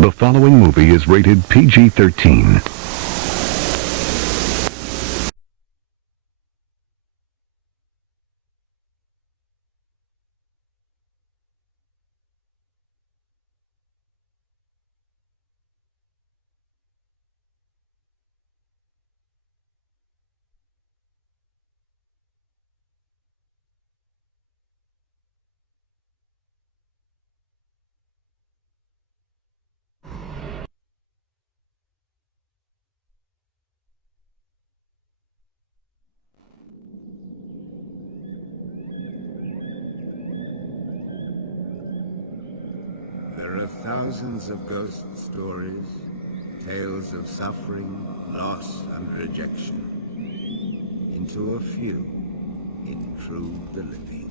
The following movie is rated PG-13. There are thousands of ghost stories, tales of suffering, loss, and rejection. Into a few, intrude the living.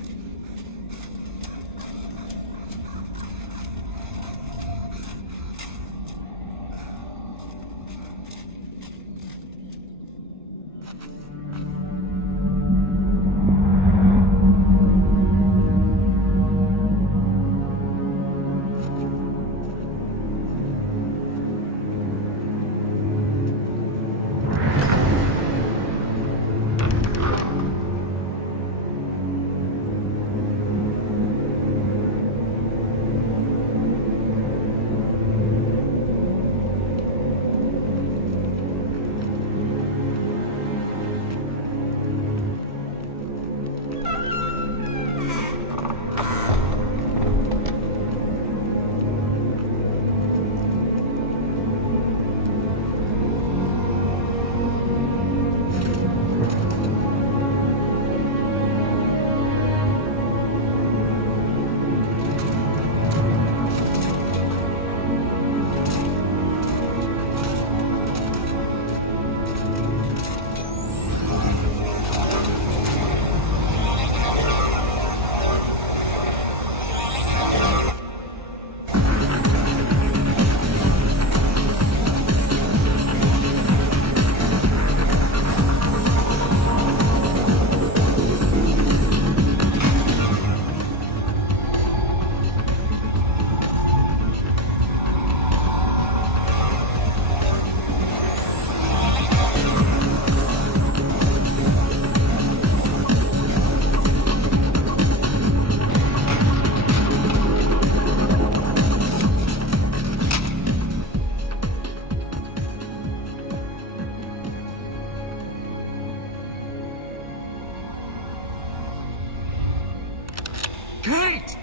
Kate!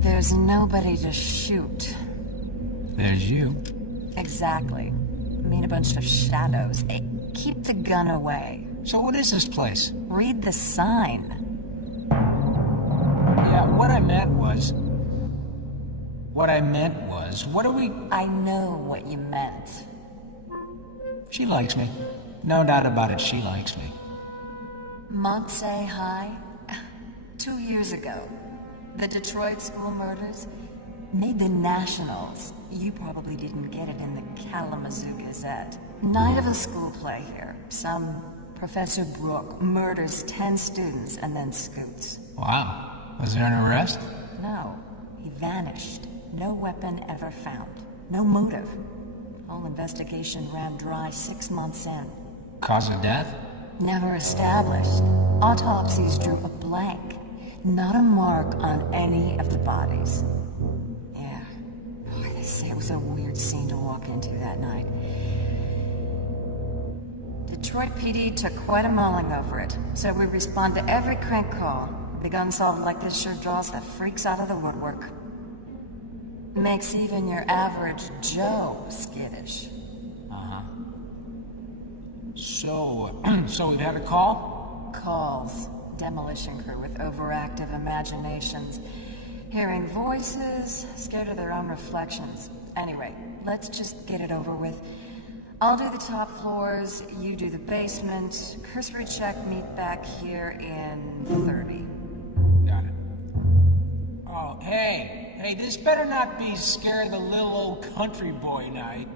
There's nobody to shoot. There's you. Exactly. I mean, a bunch of shadows. Hey, keep the gun away. So what is this place? Read the sign. Yeah, what I meant was, what are we... I know what you meant. She likes me. No doubt about it, she likes me. Montse High? 2 years ago, the Detroit school murders made the nationals. You probably didn't get it in the Kalamazoo Gazette. Night of a school play here. Some Professor Brooke murders 10 students and then scoots. Wow. Was there an arrest? No. He vanished. No weapon ever found. No motive. Whole investigation ran dry 6 months in. Cause of death? Never established. Autopsies drew a blank. Not a mark on any of the bodies. Yeah. Boy, they say it was a weird scene to walk into that night. Detroit PD took quite a mulling over it, so we respond to every crank call. Big unsolved like this sure draws the freaks out of the woodwork. Makes even your average Joe skittish. Uh-huh. So we'd had a call? Calls. Demolition crew with overactive imaginations. Hearing voices, scared of their own reflections. Anyway, let's just get it over with. I'll do the top floors, you do the basement. Cursory check, meet back here in 30. Got it. Oh, hey! Hey, this better not be scare the little old country boy night.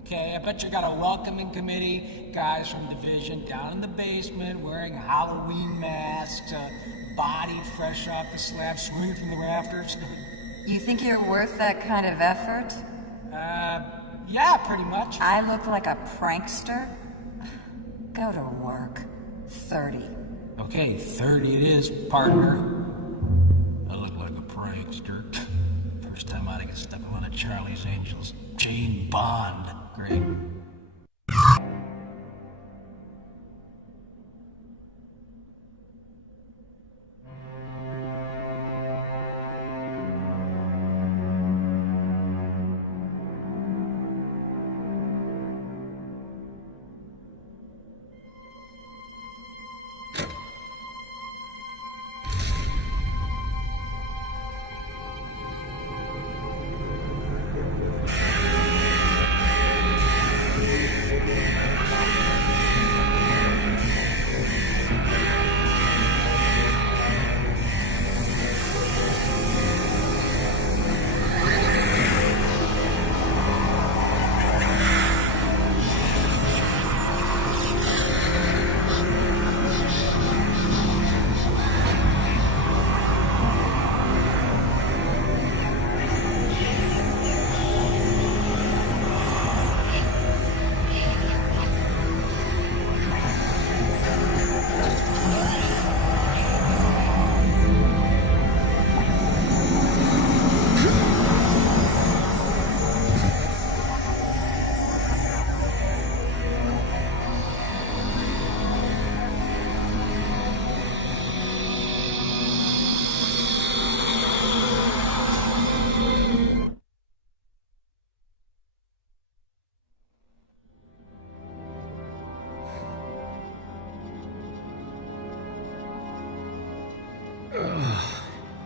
Okay, I bet you got a welcoming committee, guys from Division down in the basement wearing Halloween masks, body fresh off the slab, swinging from the rafters. You think you're worth that kind of effort? Yeah, pretty much. I look like a prankster? Go to work. 30. Okay, 30 it is, partner. I look like a prankster. First time I get stuck with one of Charlie's Angels. Jane Bond. Great.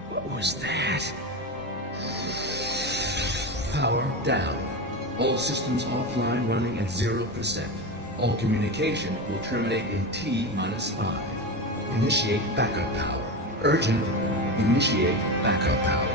What was that? Power down. All systems offline running at 0%. All communication will terminate in T-5. Initiate backup power. Urgent. Initiate backup power.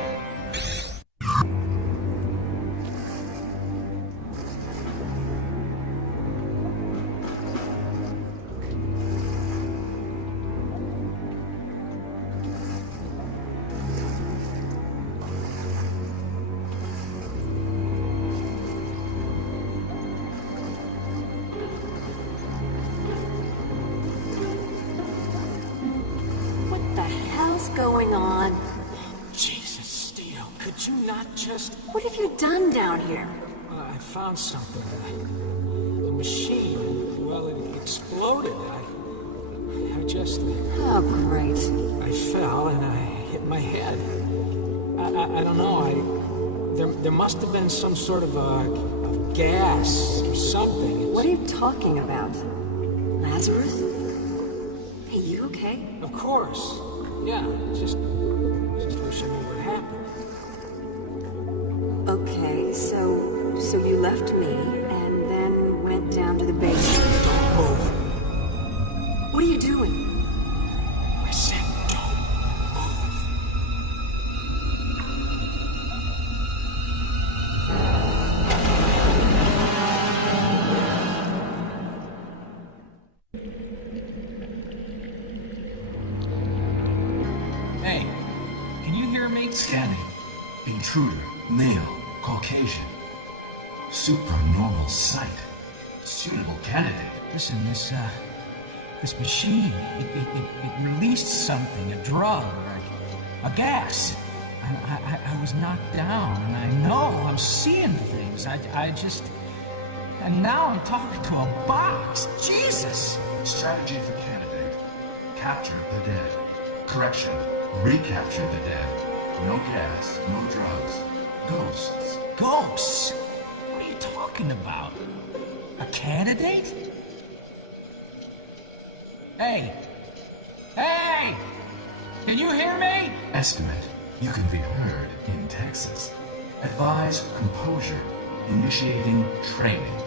Going on? Jesus, Steele, could you not just... What have you done down here? I found something. A machine. Well, it exploded. I just... Oh, great. I fell and I hit my head. I don't know. There must have been some sort of gas or something. What are you talking about? Lazarus? Hey, you okay? Of course. Yeah, just wish I knew what happened. Okay, so you left me and then went down to the basement. Don't move. What are you doing? I said don't move. Hey, can you hear me? Scanning. Intruder. Male. Caucasian. Supranormal sight. Suitable candidate. Listen, this machine, it released something, a drug, or a gas. I was knocked down, and I know I'm seeing things. I just... And now I'm talking to a box. Jesus! Strategy for candidate. Capture the dead. Correction. Recapture the dead. No gas, no drugs. Ghosts. Ghosts? What are you talking about? A candidate? Hey! Hey! Can you hear me? Estimate. You can be heard in Texas. Advise composure. Initiating training.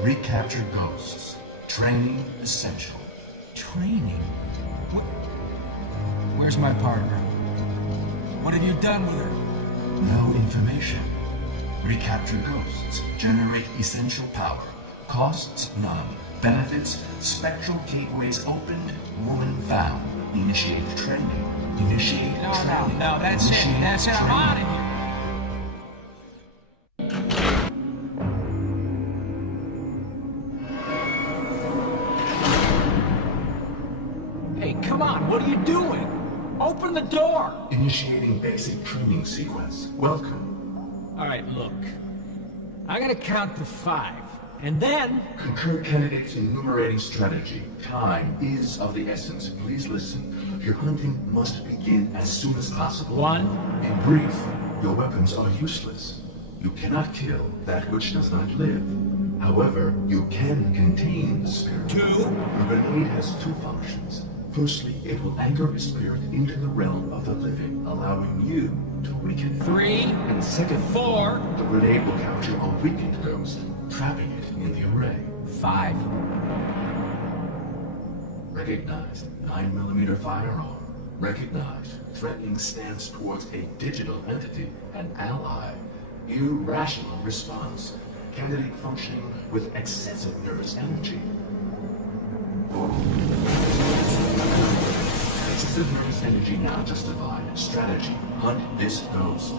Recapture ghosts. Training essential. Training? Where's my partner? What have you done with her? No Communication. Recapture ghosts. Generate essential power. Costs none. Benefits. Spectral gateways opened. Woman found. Initiate training. Initiate training. No, that's Initiate it. That's it. I'm out of here. Hey, come on. What are you doing? Open the door. Initiating basic training sequence. Welcome. All right, look. I gotta count to 5. And then... Concur candidates enumerating strategy. Time is of the essence. Please listen. Your hunting must begin as soon as possible. 1. In brief, your weapons are useless. You cannot kill that which does not live. However, you can contain the spirit. 2. The grenade has 2 functions. Firstly, it will anchor a spirit into the realm of the living, allowing you to weaken it. 3. And second, 4. the grenade will capture a weakened ghost, trapping it in the array. 5. Recognized. 9mm firearm. Recognized. Threatening stance towards a digital entity, an ally. Irrational response. Candidate functioning with excessive nervous energy. Excessive nervous energy now justified. Strategy. Hunt this ghost.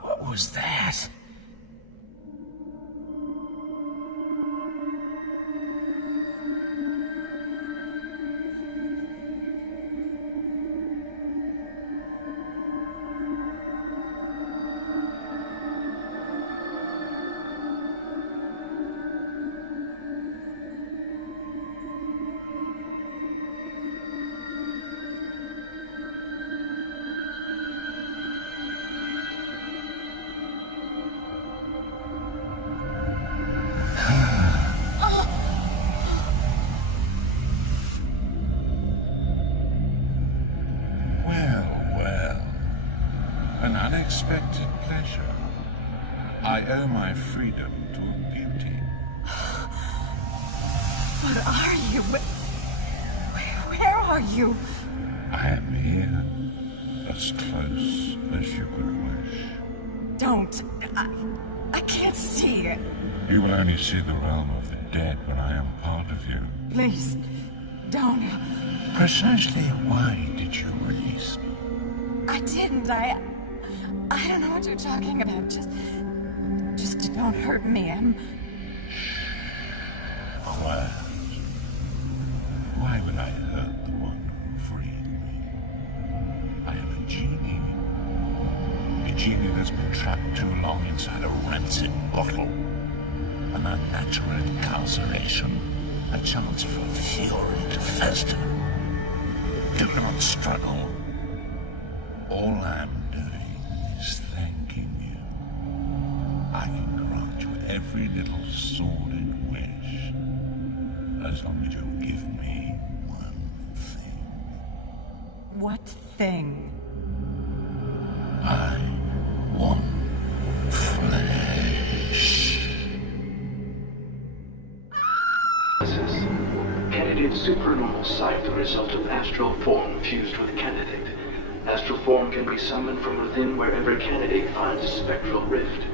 What was that? An unexpected pleasure. I owe my freedom to a beauty. What are you? Where are you? I am here, as close as you could wish. Don't. I can't see it. You will only see the realm of the dead when I am part of you. Please, don't. Precisely why did you release me? I didn't. I don't know what you're talking about. Just don't hurt me. Quiet. Why would I hurt the one who freed me? I am a genie. A genie that's been trapped too long inside a rancid bottle. An unnatural incarceration. A chance for fury to fester. Do not struggle. All I'm doing is thanking you. I can grant you every little sordid wish, as long as you give me one thing. What thing? I want flesh. Candidate supernormal sight, the result of astral form fused with candidate. Astral form can be summoned from within wherever candidate finds a spectral rift.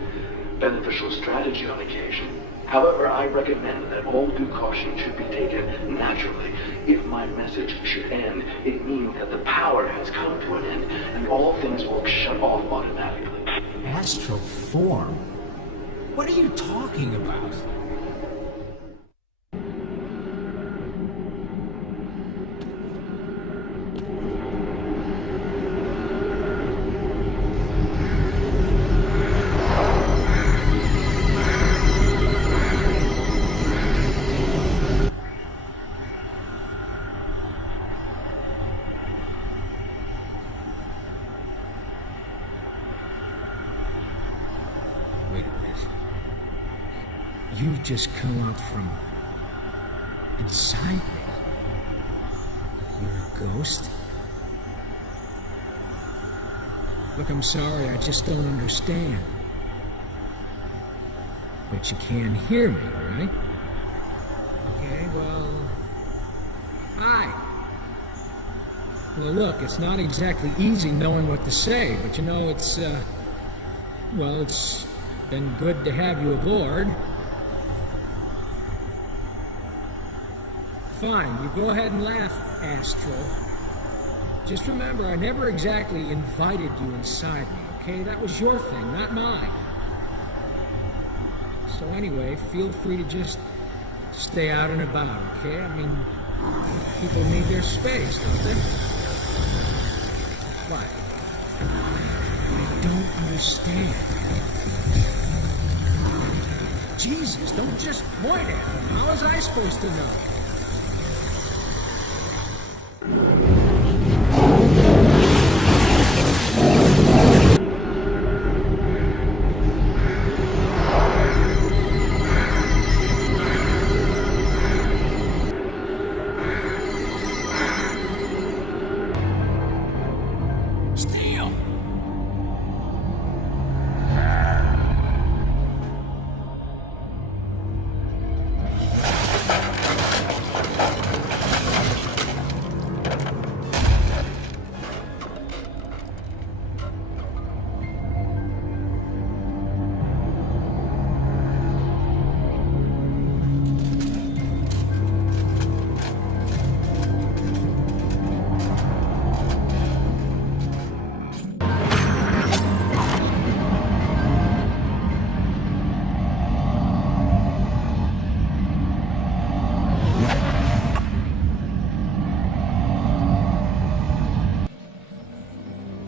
Beneficial strategy on occasion. However, I recommend that all due caution should be taken naturally. If my message should end, it means that the power has come to an end, and all things will shut off automatically. Astral form? What are you talking about? You've just come out from inside me. You're a ghost? Look, I'm sorry, I just don't understand. But you can hear me, right? Okay, well... Well, look, it's not exactly easy knowing what to say, but you know, it's been good to have you aboard. Fine, you go ahead and laugh, Astral. Just remember, I never exactly invited you inside me, okay? That was your thing, not mine. So anyway, feel free to just stay out and about, okay? I mean, people need their space, don't they? What? I don't understand. Jesus, don't just point at them. How was I supposed to know?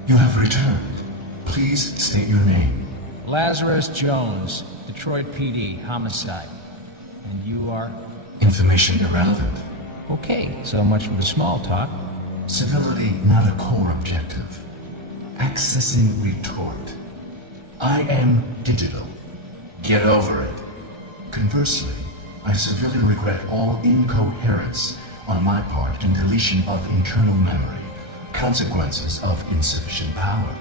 You have returned. Please state your name. Lazarus Jones, Detroit PD, homicide. And you are? Information irrelevant. Okay, so much for the small talk. Civility not a core objective. Accessing retort. I am digital. Get over it. Conversely, I severely regret all incoherence on my part in deletion of internal memory. Consequences of insufficient power.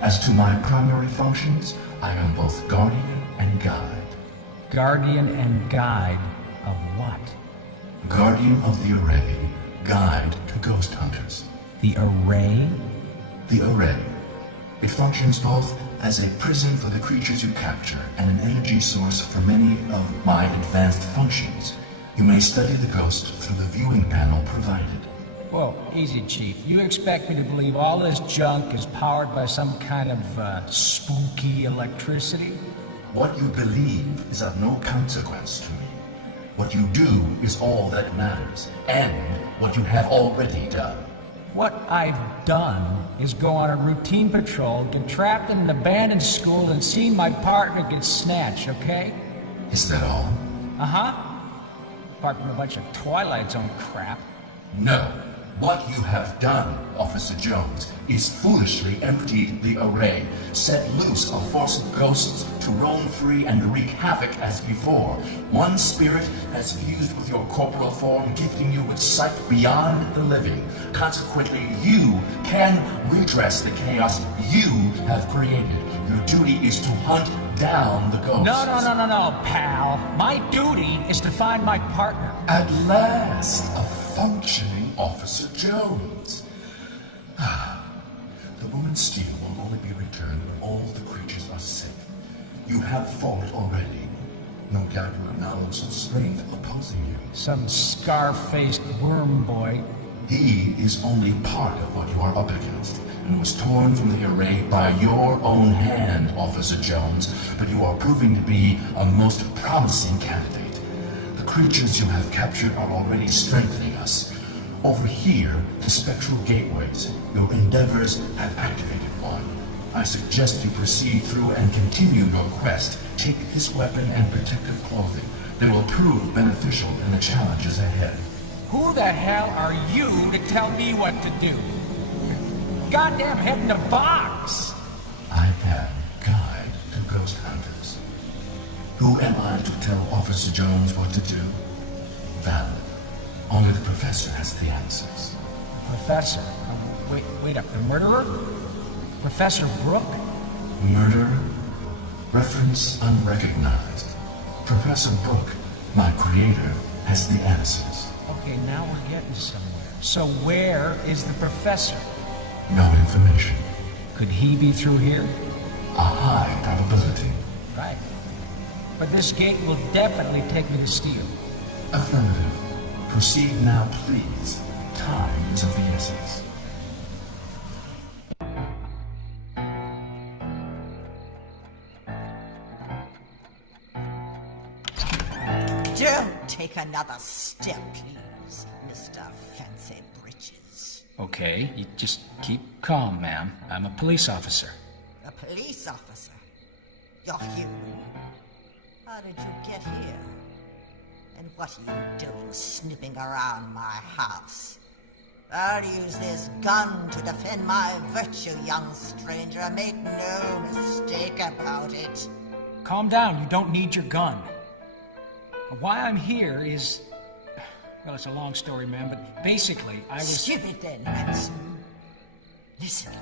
As to my primary functions, I am both guardian and guide. Guardian and guide of what? Guardian of the array, guide to ghost hunters. The array? The array. It functions both as a prison for the creatures you capture and an energy source for many of my advanced functions. You may study the ghost through the viewing panel provided. Whoa, easy, Chief. You expect me to believe all this junk is powered by some kind of, spooky electricity? What you believe is of no consequence to me. What you do is all that matters, and what you have already done. What I've done is go on a routine patrol, get trapped in an abandoned school, and see my partner get snatched, okay? Is that all? Uh-huh. Apart from a bunch of Twilight Zone crap. No. What you have done, Officer Jones, is foolishly emptied the array, set loose a force of ghosts to roam free and wreak havoc as before. One spirit has fused with your corporal form, gifting you with sight beyond the living. Consequently, you can redress the chaos you have created. Your duty is to hunt down the ghosts. No, pal. My duty is to find my partner. At last, a functioning Officer Jones. The woman's steel will only be returned when all the creatures are safe. You have fought already. No doubt you acknowledge some strength opposing you. Some scar-faced worm boy. He is only part of what you are up against, and was torn from the array by your own hand, Officer Jones, but you are proving to be a most promising candidate. The creatures you have captured are already strengthening us. Over here, the spectral gateways. Your endeavors have activated one. I suggest you proceed through and continue your quest. Take this weapon and protective clothing. They will prove beneficial in the challenges ahead. Who the hell are you to tell me what to do? Goddamn head in a box! I am guide to ghost hunters. Who am I to tell Officer Jones what to do? Valid. Only the professor has the answers. Professor? Wait up, the murderer? Professor Brooke? Murderer? Reference unrecognized. Professor Brooke, my creator, has the answers. Okay, now we're getting somewhere. So where is the professor? No information. Could he be through here? A high probability. Right. But this gate will definitely take me to Steel. Affirmative. Proceed now, please. Time is of the essence. Don't take another step, please, Mr. Fancy Britches. Okay, you just keep calm, ma'am. I'm a police officer. A police officer? You're human. How did you get here? And what are you doing snipping around my house? I'll use this gun to defend my virtue, young stranger. Make no mistake about it. Calm down, you don't need your gun. Why I'm here is... Well, it's a long story, ma'am, but basically, I was... Stupid then, handsome. Listen,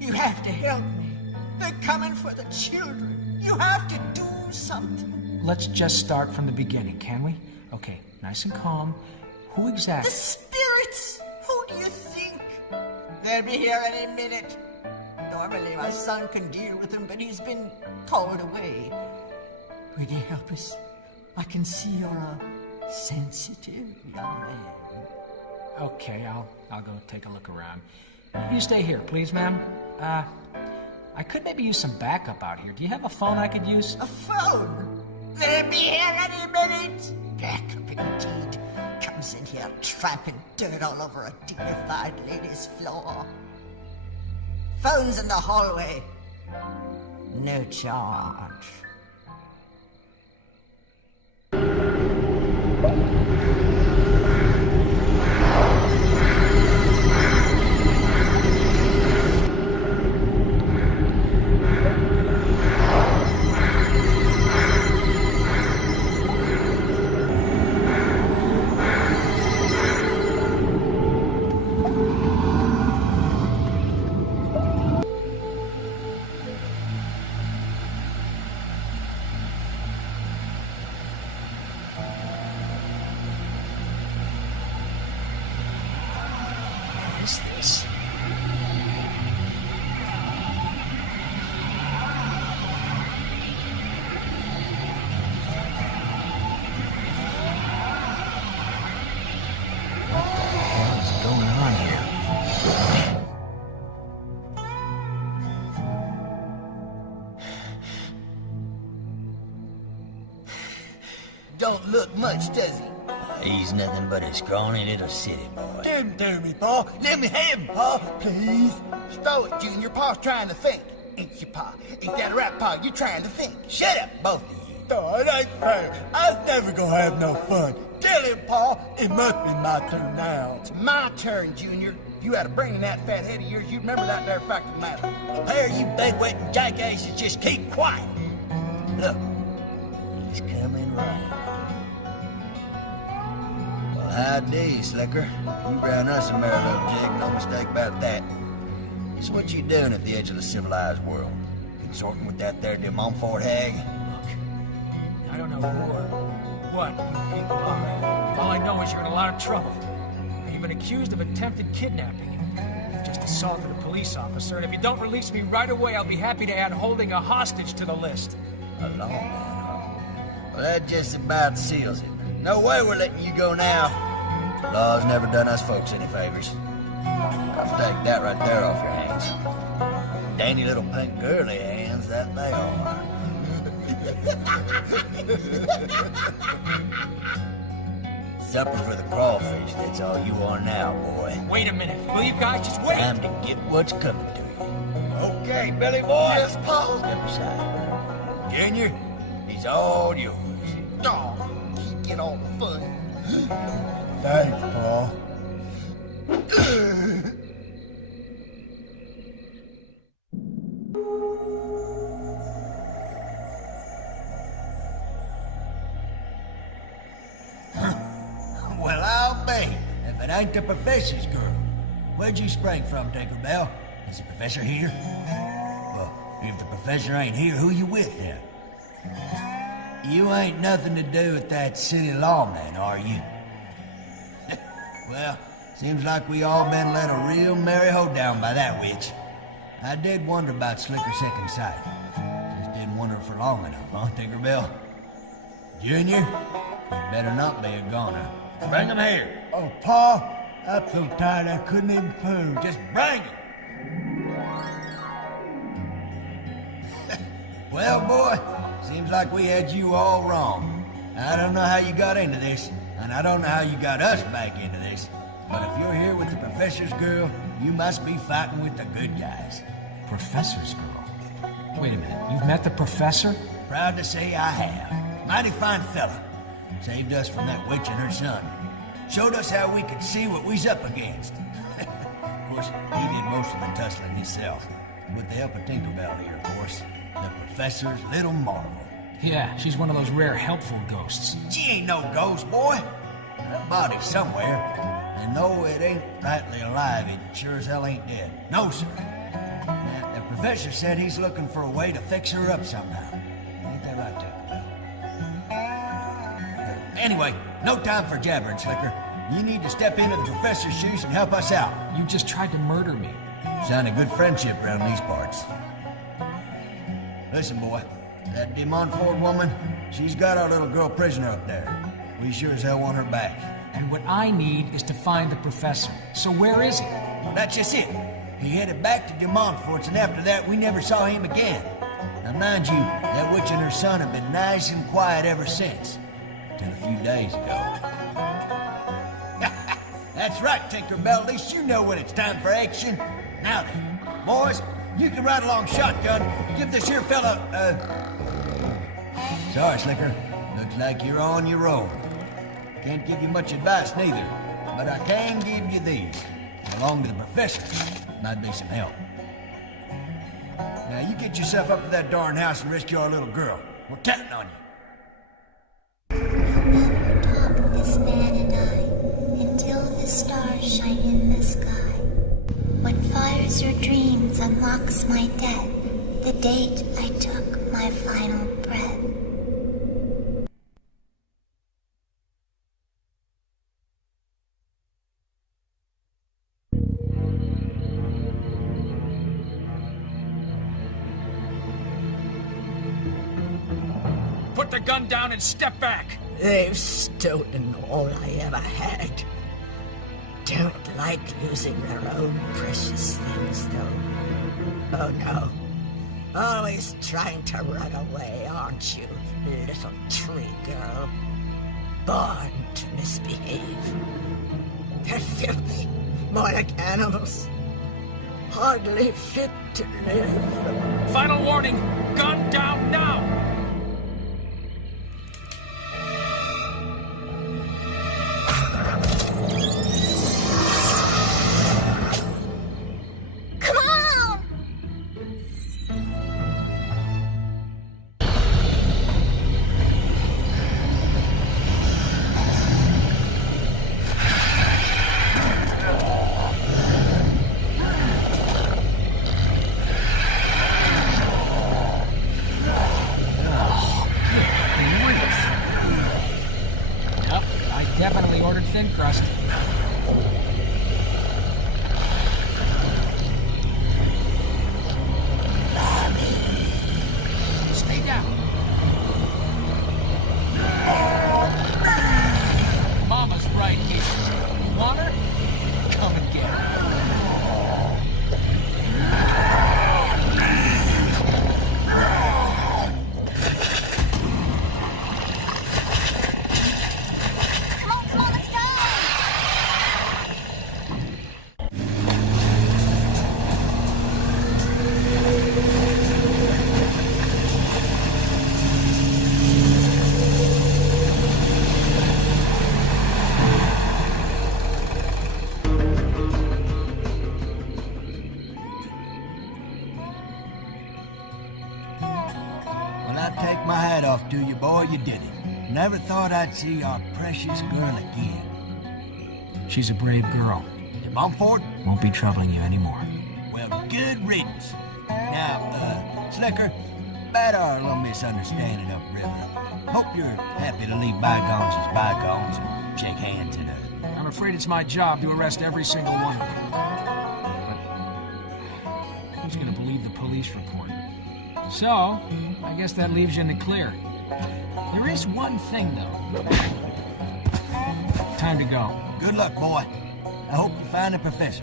you have to help me. They're coming for the children. You have to do something. Let's just start from the beginning, can we? Okay, nice and calm. Who exactly... The spirits! Who do you think? They'll be here any minute. Normally my son can deal with them, but he's been called away. Will you help us? I can see you're a sensitive young man. Okay, I'll go take a look around. You stay here, please, ma'am. I could maybe use some backup out here. Do you have a phone I could use? A phone? They'll be here any minute. Backup indeed. Comes in here tramping dirt all over a dignified lady's floor. Phone's in the hallway. No charge. What is this? What the hell is going on here? Don't look much, does he? He's nothing but a scrawny little city boy. Don't do me, Pa. Let me have him, Pa, please. Throw it, Junior. Pa's trying to think. Ain't you, Pa? Ain't that right, Pa? You're trying to think. Shut up, both of you. Oh, it ain't fair. I was never gonna have no fun. Tell him, Pa. It must be my turn now. It's my turn, Junior. If you had a brain in that fat head of yours, you'd remember that there fact of the matter. A pair of you bedwetting jackasses just keep quiet. Look, he's coming right. Howdy, Slicker. You brown us a merry little jig, no mistake about that. It's what you doing at the edge of the civilized world. Consorting with that there de Montfort hag? Look, I don't know who or what you people are. All I know is you're in a lot of trouble. You've been accused of attempted kidnapping. You've just assaulted a police officer, and if you don't release me right away, I'll be happy to add holding a hostage to the list. A long man, huh? Well, that just about seals it. No way we're letting you go now. Law's never done us folks any favors. I'll take that right there off your hands. Dainty little pink girly hands that they are. Supper for the crawfish, that's all you are now, boy. Wait a minute. Will you guys just wait? Time to get what's coming to you. Okay, Billy boy. Yes, Pa. Step aside. Junior, he's all yours. Dog. Get all the fun. Thanks, Pa. Well, I'll be. If it ain't the professor's girl. Where'd you spring from, Tinkerbell? Is the professor here? Well, if the professor ain't here, who you with then? You ain't nothing to do with that city lawman, are you? Well, Seems like we all been led a real merry hoedown by that witch. I did wonder about Slicker's second sight. Just didn't wonder for long enough, huh, Tinkerbell? Junior, you better not be a goner. Bring him here. Oh, Pa, I'm so tired I couldn't even poo. Just bring him. Well, boy, seems like we had you all wrong. I don't know how you got into this, and I don't know how you got us back into this, but if you're here with the Professor's girl, you must be fighting with the good guys. Professor's girl? Wait a minute, you've met the Professor? Proud to say I have. Mighty fine fella. Saved us from that witch and her son. Showed us how we could see what we's up against. Of course, he did most of the tussling himself. With the help of Tinkerbell here, of course. The Professor's little marvel. Yeah, she's one of those rare helpful ghosts. She ain't no ghost, boy. That body's somewhere. And though it ain't rightly alive, it sure as hell ain't dead. No, sir. Now, the Professor said he's looking for a way to fix her up somehow. Ain't that right, Tinkerbell? Anyway, no time for jabbering, Slicker. You need to step into the Professor's shoes and help us out. You just tried to murder me. Sign a good friendship around these parts. Listen, boy. That De Montfort woman, she's got our little girl prisoner up there. We sure as hell want her back. And what I need is to find the Professor. So where is he? Well, that's just it. He headed back to De Montfort's, and after that, we never saw him again. Now, mind you, that witch and her son have been nice and quiet ever since. Till a few days ago. That's right, Tinkerbell. At least you know when it's time for action. Now then, boys, you can ride along shotgun. Give this here fella, Sorry, Slicker. Looks like you're on your own. Can't give you much advice, neither. But I can give you these. Along with the Professor. Might be some help. Now, you get yourself up to that darn house and rescue our little girl. We're counting on you. We'll never talk, this man and I, until the stars shine in the sky. What fires your dreams unlocks my death, the date I took my final breath. Put the gun down and step back! They've stolen all I ever had. Don't like losing their own precious things, though. Oh, no. Always trying to run away, aren't you, little tree girl? Born to misbehave. They're filthy, more like animals. Hardly fit to live. Final warning! Gun down now! Definitely ordered thin crust. Stay down. Mama's right here. Want her? Come and get her. To you, boy, you did it. Never thought I'd see our precious girl again. She's a brave girl. De Montfort? Won't be troubling you anymore. Well, good riddance. Now, Slicker, about our little misunderstanding upriver. Hope you're happy to leave bygones as bygones and shake hands in a... I'm afraid it's my job to arrest every single one of them. But who's gonna believe the police report? So, I guess that leaves you in the clear. There is one thing, though. Time to go. Good luck, boy. I hope you find the professor.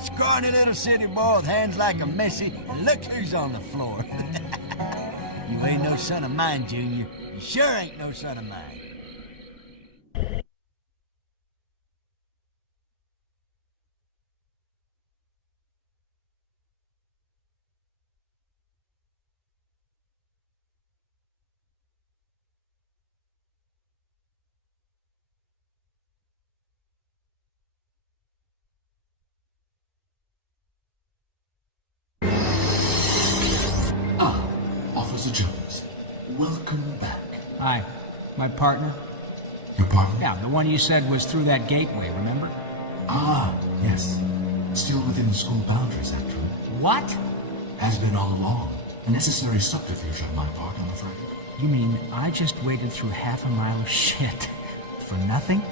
Scrawny little city boy with hands like a Messi, and look who's on the floor. You ain't no son of mine, Junior. You sure ain't no son of mine. Officer Jones, welcome back. Hi. My partner? Your partner? Yeah, the one you said was through that gateway, remember? Ah, yes. Still within the school boundaries, actually. What? Has been all along. A necessary subterfuge on my part, I'm afraid. You mean I just waded through half a mile of shit for nothing?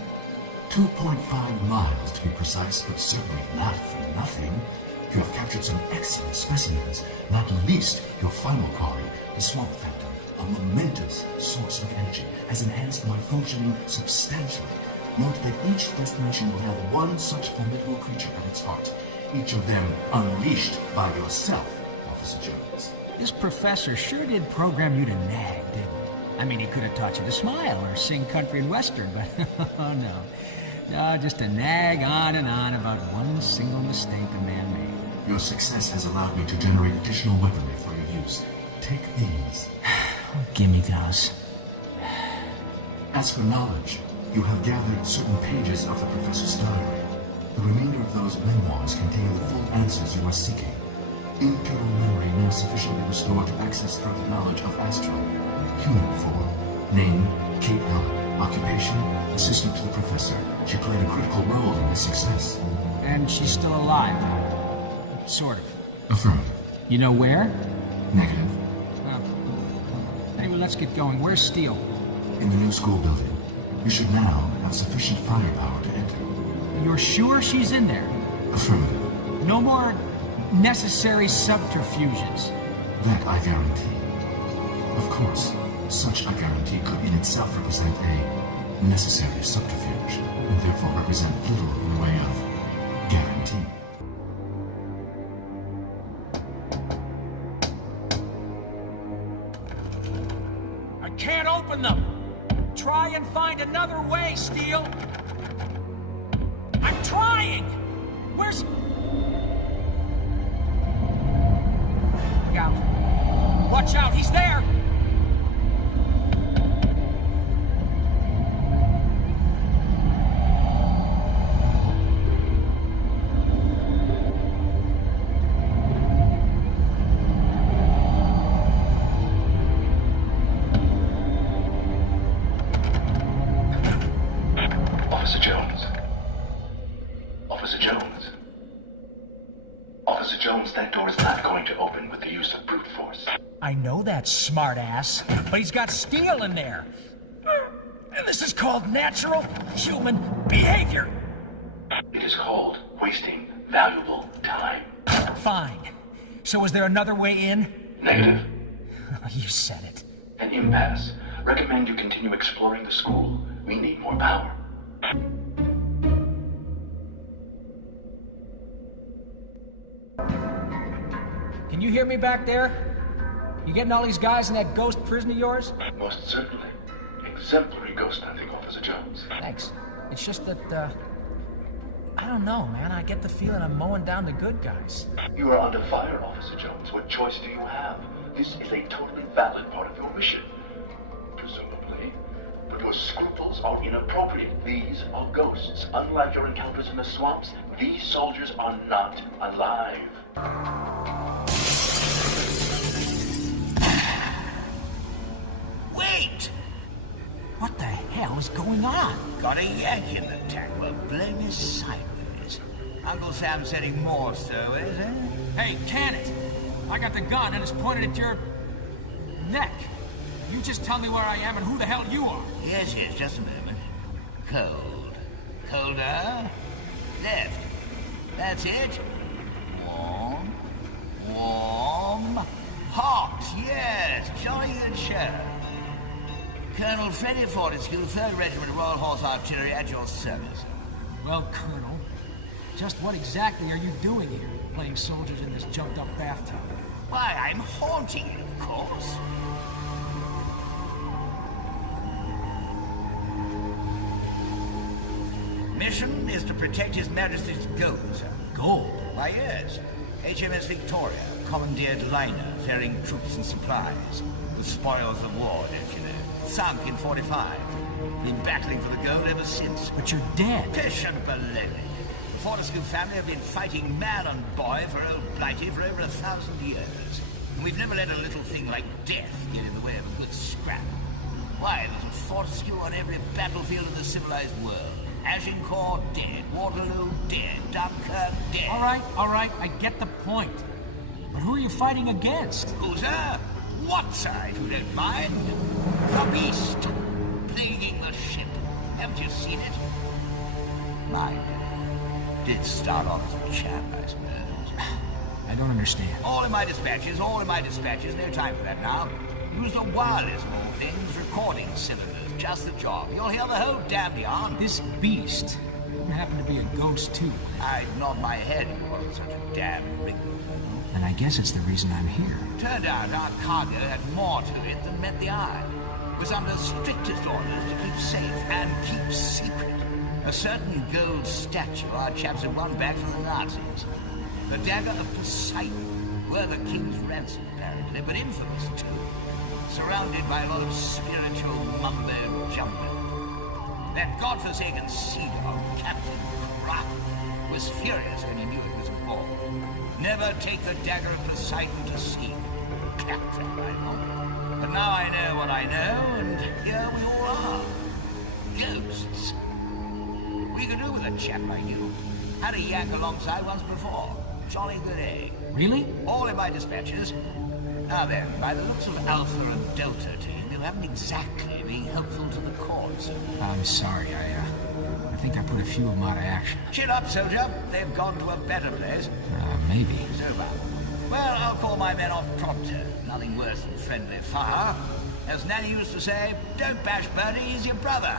2.5 miles to be precise, but certainly not for nothing. You have captured some excellent specimens, not least your final quarry, the Swamp Phantom, a momentous source of energy, has enhanced my functioning substantially. Note that each destination will have one such formidable creature at its heart, each of them unleashed by yourself, Officer Jones. This professor sure did program you to nag, didn't he? I mean, he could have taught you to smile or sing country and western, but oh no. No, just to nag on and on about one single mistake a man made. Your success has allowed me to generate additional weaponry for your use. Take these. Gimme those. As for knowledge, you have gathered certain pages of the professor's diary. The remainder of those memoirs contain the full answers you are seeking. Internal memory now sufficiently restored to access further knowledge of Astra. Human form. Name, Kate Allen. Occupation, assistant to the professor. She played a critical role in his success. And she's still alive. Sort of. Affirmative. You know where? Negative. Well, anyway, let's get going. Where's Steele? In the new school building. You should now have sufficient firepower to enter. You're sure she's in there? Affirmative. No more necessary subterfuges. That I guarantee. Of course, such a guarantee could in itself represent a necessary subterfuge, and therefore represent little in the way of guarantee. I can't open them! Try and find another way, Steele! I'm trying! Where's... Look out. Watch out, he's there! Officer Jones. Officer Jones. Officer Jones, that door is not going to open with the use of brute force. I know that, smartass, but he's got Steele in there. And this is called natural human behavior. It is called wasting valuable time. Fine. So is there another way in? Negative. You said it. An impasse. Recommend you continue exploring the school. We need more power. Can you hear me back there? You getting all these guys in that ghost prison of yours? Most certainly. Exemplary ghost hunting, Officer Jones. Thanks. It's just that, I don't know, man. I get the feeling I'm mowing down the good guys. You are under fire, Officer Jones. What choice do you have? This is a totally valid part of your mission. Presumably. But your scruples are inappropriate. These are ghosts. Unlike your encounters in the swamps, these soldiers are not alive. Wait! What the hell is going on? Got a yank in the tank. Well, blame you sideways. Uncle Sam said he more so, is it? Hey, can it? I got the gun and it's pointed at your neck. You just tell me where I am and who the hell you are. Yes, just a moment. Cold. Colder. Left. That's it. Warm. Warm. Hot, yes. Jolly good show. Colonel Freddie Fortescue, 3rd Regiment Royal Horse Artillery, at your service. Well, Colonel, just what exactly are you doing here, playing soldiers in this jumped-up bathtub? Why, I'm haunting it, of course. Mission is to protect His Majesty's gold, sir. Gold? Why, yes. HMS Victoria, commandeered liner ferrying troops and supplies. The spoils of war, don't you know? Sunk in 45. Been battling for the gold ever since. But you're dead. Pish and baloney. The Fortescue family have been fighting man and boy for old Blighty for over 1,000 years. And we've never let a little thing like death get in the way of a good scrap. Why, there's a Fortescue on every battlefield of the civilized world. Agincourt dead, Waterloo dead, Dunkirk dead. All right, I get the point. But who are you fighting against? Who, sir? What, sir, if you don't mind? The beast, plaguing the ship. Haven't you seen it? Mine did start off as a chap, I suppose. I don't understand. All in my dispatches, no time for that now. Use the wireless of all things, recording cylinders, just the job. You'll hear the whole damn yarn. This beast wouldn't happen to be a ghost, too. I'd nod my head if it wasn't such a damn ring. And I guess it's the reason I'm here. Turned out our cargo had more to it than met the eye. It was under strictest orders to keep safe and keep secret. A certain gold statue our chaps had won back from the Nazis. The dagger of Poseidon, were the king's ransom, apparently, but infamous, too. Surrounded by a lot of spiritual mumbo-jumbo. That godforsaken sea dog, Captain Crop, was furious when he knew it was a ball. Never take the dagger of Poseidon to sea. Claptrap, I know. But now I know what I know, and here we all are. Ghosts. We could do with a chap like you. Had a yank alongside once before. Jolly good egg. Really? All in my dispatches. Now then, by the looks of Alpha and Delta team, you haven't exactly been helpful to the cause. I'm sorry, I think I put a few of them out of action. Chin up, soldier. They've gone to a better place. Maybe. It's over. Well, I'll call my men off pronto. Nothing worse than friendly fire. As Nanny used to say, don't bash Bertie, he's your brother.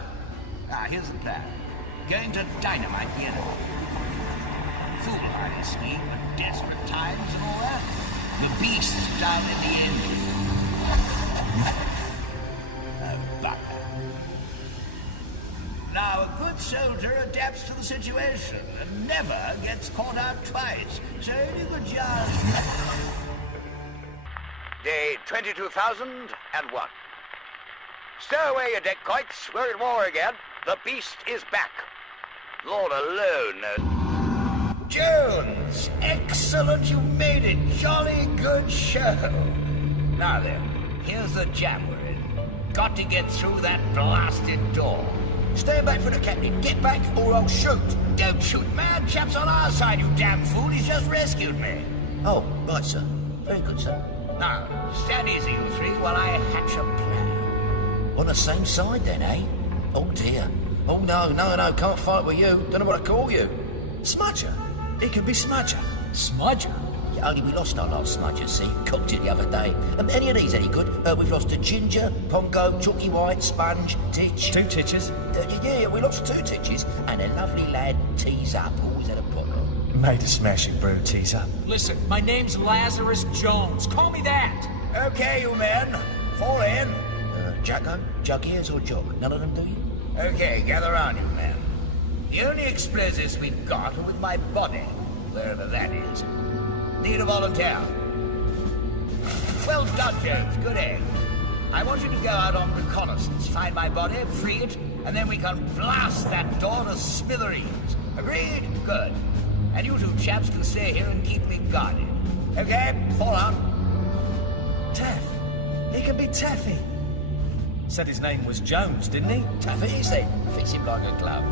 Here's the plan. Going to dynamite the enemy. Foolhardy scheme at desperate times and all that. The beast's down in the engine. Oh, bugger. Now, a good soldier adapts to the situation and never gets caught out twice. So if you could just... Day 22,001. Stow away your deck quoits. We're at war again. The beast is back. Lord alone knows. Jones! Excellent, you made it. Jolly good show. Now then, here's the jam we're in. Got to get through that blasted door. Stand back for the captain. Get back or I'll shoot. Don't shoot, man. Chap's on our side, you damn fool. He's just rescued me. Oh, right, sir. Very good, sir. Now, stand easy, you three, while I hatch a plan. On the same side, then, eh? Oh, dear. Oh, no, can't fight with you. Don't know what to call you. Smudger. It can be Smudger. Smudger? Yeah, only we lost our last Smudger, see? Cooked it the other day. Any of these any good? We've lost a Ginger, Pongo, Chalky White, Sponge, Titch. 2 titches? Yeah, we lost 2 titches. And a lovely lad, Tease Up, always had a pot on. Made a smashing brew, Tease Up. Listen, my name's Lazarus Jones. Call me that. Okay, you men. Fall in. Jacko, Jug Ears or Jog? None of them do you? Okay, gather round, you men. The only explosives we've got are with my body, wherever that is. Need a volunteer. Well done, Jones. Good egg. I want you to go out on reconnaissance, find my body, free it, and then we can blast that door to smithereens. Agreed? Good. And you two chaps can stay here and keep me guarded. Okay, fall out. Taff. He can be Taffy. Said his name was Jones, didn't he? Taffy, he said. Fits him like a glove.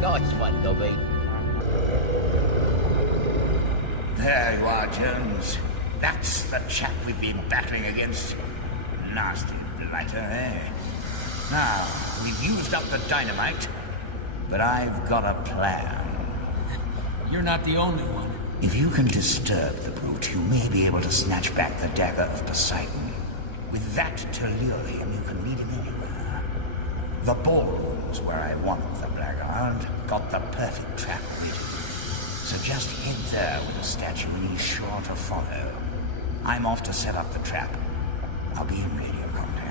Nice one, Nobby. There you are, Jones. That's the chap we've been battling against. Nasty blighter, eh? Now, we've used up the dynamite. but I've got a plan. You're not the only one. If you can disturb the brute, you may be able to snatch back the dagger of Poseidon. With that to lure him, you can lead him anywhere. The ballroom's where I want the blackguard. Got the perfect trap ready. So just head there with a statue and he's sure to follow. I'm off to set up the trap. I'll be in radio contact.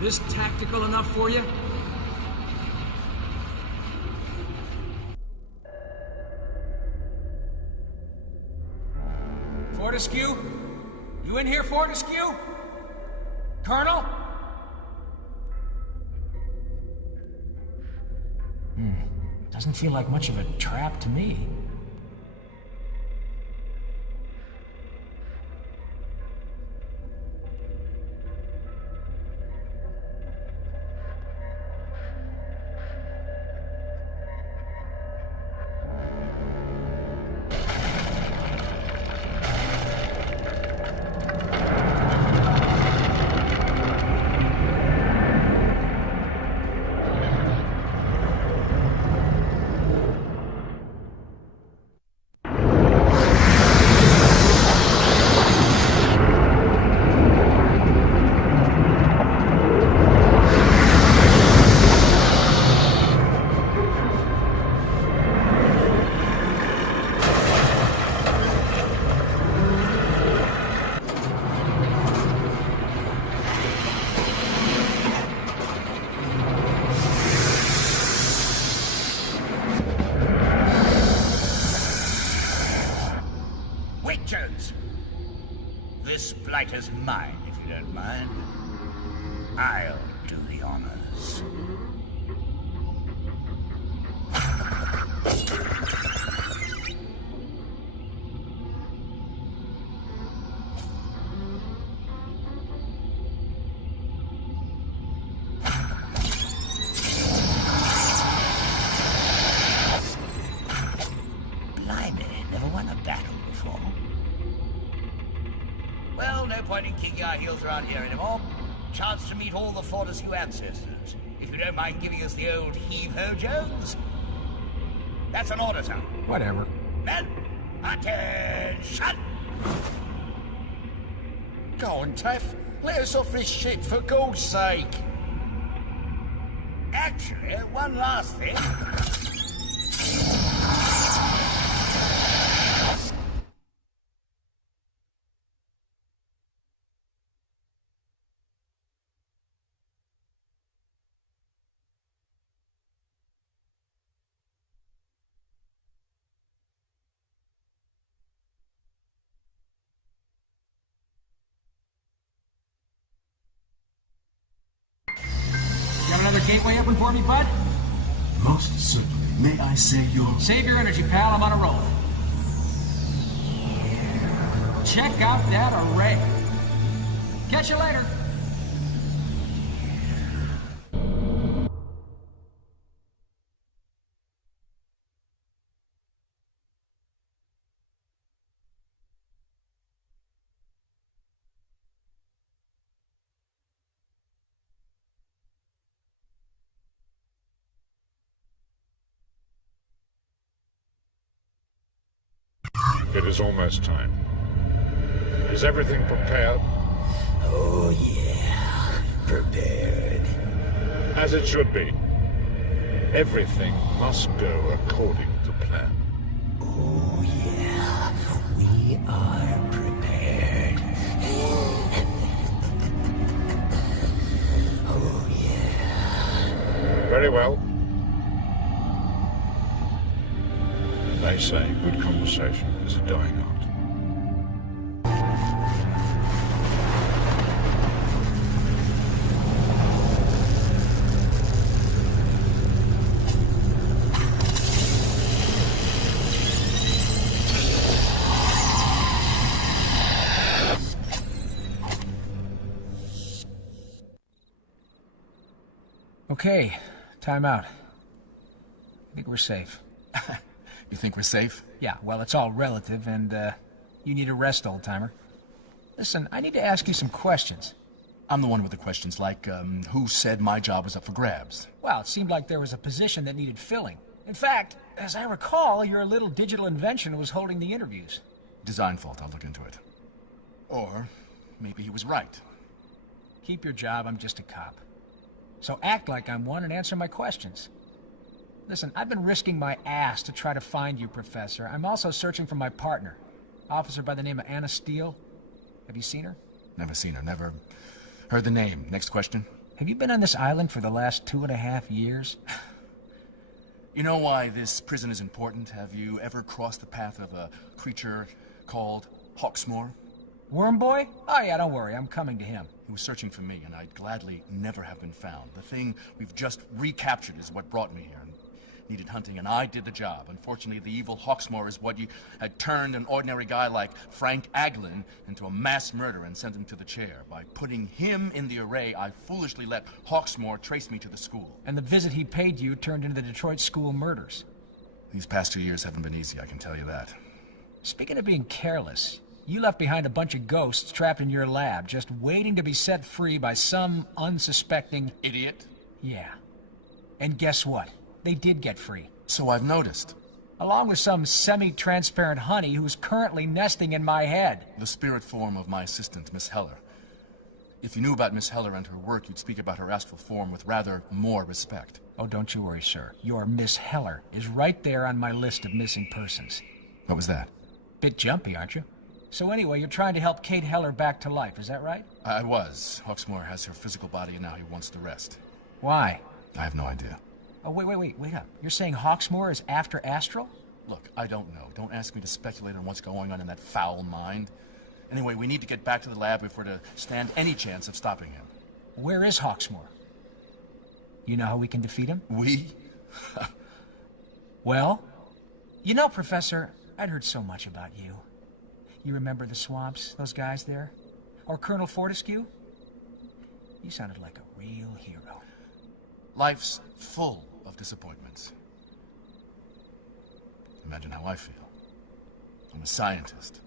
This tactical enough for you? Fortescue? You in here, Fortescue? Colonel? Doesn't feel like much of a trap to me. This blighter's mine, if you don't mind. I'll do the honors. Blimey, never won a battle before. Well, no point in kicking our heels around here anymore. Chance to meet all the Fortescue ancestors. If you don't mind giving us the old heave-ho, Jones. That's an order, sir. Whatever. Men, attention! Go on, Taff. Let us off this shit, for God's sake. Actually, one last thing. Got another gateway open for me, bud? Most certainly. May I say your... Save your energy, pal. I'm on a roll. Check out that array. Catch you later. It is almost time. Is everything prepared? Oh, yeah. Prepared. As it should be. Everything must go according to plan. Oh, yeah. We are prepared. Oh, yeah. Very well. They say good conversation is a dying art. Okay, time out. I think we're safe. You think we're safe? Yeah, well, it's all relative, and, you need a rest, old-timer. Listen, I need to ask you some questions. I'm the one with the questions, like, who said my job was up for grabs? Well, it seemed like there was a position that needed filling. In fact, as I recall, your little digital invention was holding the interviews. Design fault, I'll look into it. Or maybe he was right. Keep your job, I'm just a cop. So act like I'm one and answer my questions. Listen, I've been risking my ass to try to find you, Professor. I'm also searching for my partner, officer by the name of Anna Steele. Have you seen her? Never seen her, never heard the name. Next question. Have you been on this island for the last 2.5 years? You know why this prison is important? Have you ever crossed the path of a creature called Hawksmoor? Worm Boy? Oh yeah, don't worry, I'm coming to him. He was searching for me, and I'd gladly never have been found. The thing we've just recaptured is what brought me here. Needed hunting, and I did the job. Unfortunately, the evil Hawksmoor is what you had turned an ordinary guy like Frank Aglin into a mass murderer and sent him to the chair. By putting him in the array, I foolishly let Hawksmoor trace me to the school. And the visit he paid you turned into the Detroit school murders. These past 2 years haven't been easy, I can tell you that. Speaking of being careless, you left behind a bunch of ghosts trapped in your lab, just waiting to be set free by some unsuspecting... idiot? Yeah. And guess what? They did get free. So I've noticed. Along with some semi-transparent honey who's currently nesting in my head. The spirit form of my assistant, Miss Heller. If you knew about Miss Heller and her work, you'd speak about her astral form with rather more respect. Oh, don't you worry, sir. Your Miss Heller is right there on my list of missing persons. What was that? Bit jumpy, aren't you? So anyway, you're trying to help Kate Heller back to life, is that right? I was. Hawksmoor has her physical body and now he wants to rest. Why? I have no idea. Oh, wait up. You're saying Hawksmoor is after Astral? Look, I don't know. Don't ask me to speculate on what's going on in that foul mind. Anyway, we need to get back to the lab if we're to stand any chance of stopping him. Where is Hawksmoor? You know how we can defeat him? We? Well, you know, Professor, I'd heard so much about you. You remember the swamps, those guys there? Or Colonel Fortescue? You sounded like a real hero. Life's full of disappointments. Imagine how I feel. I'm a scientist,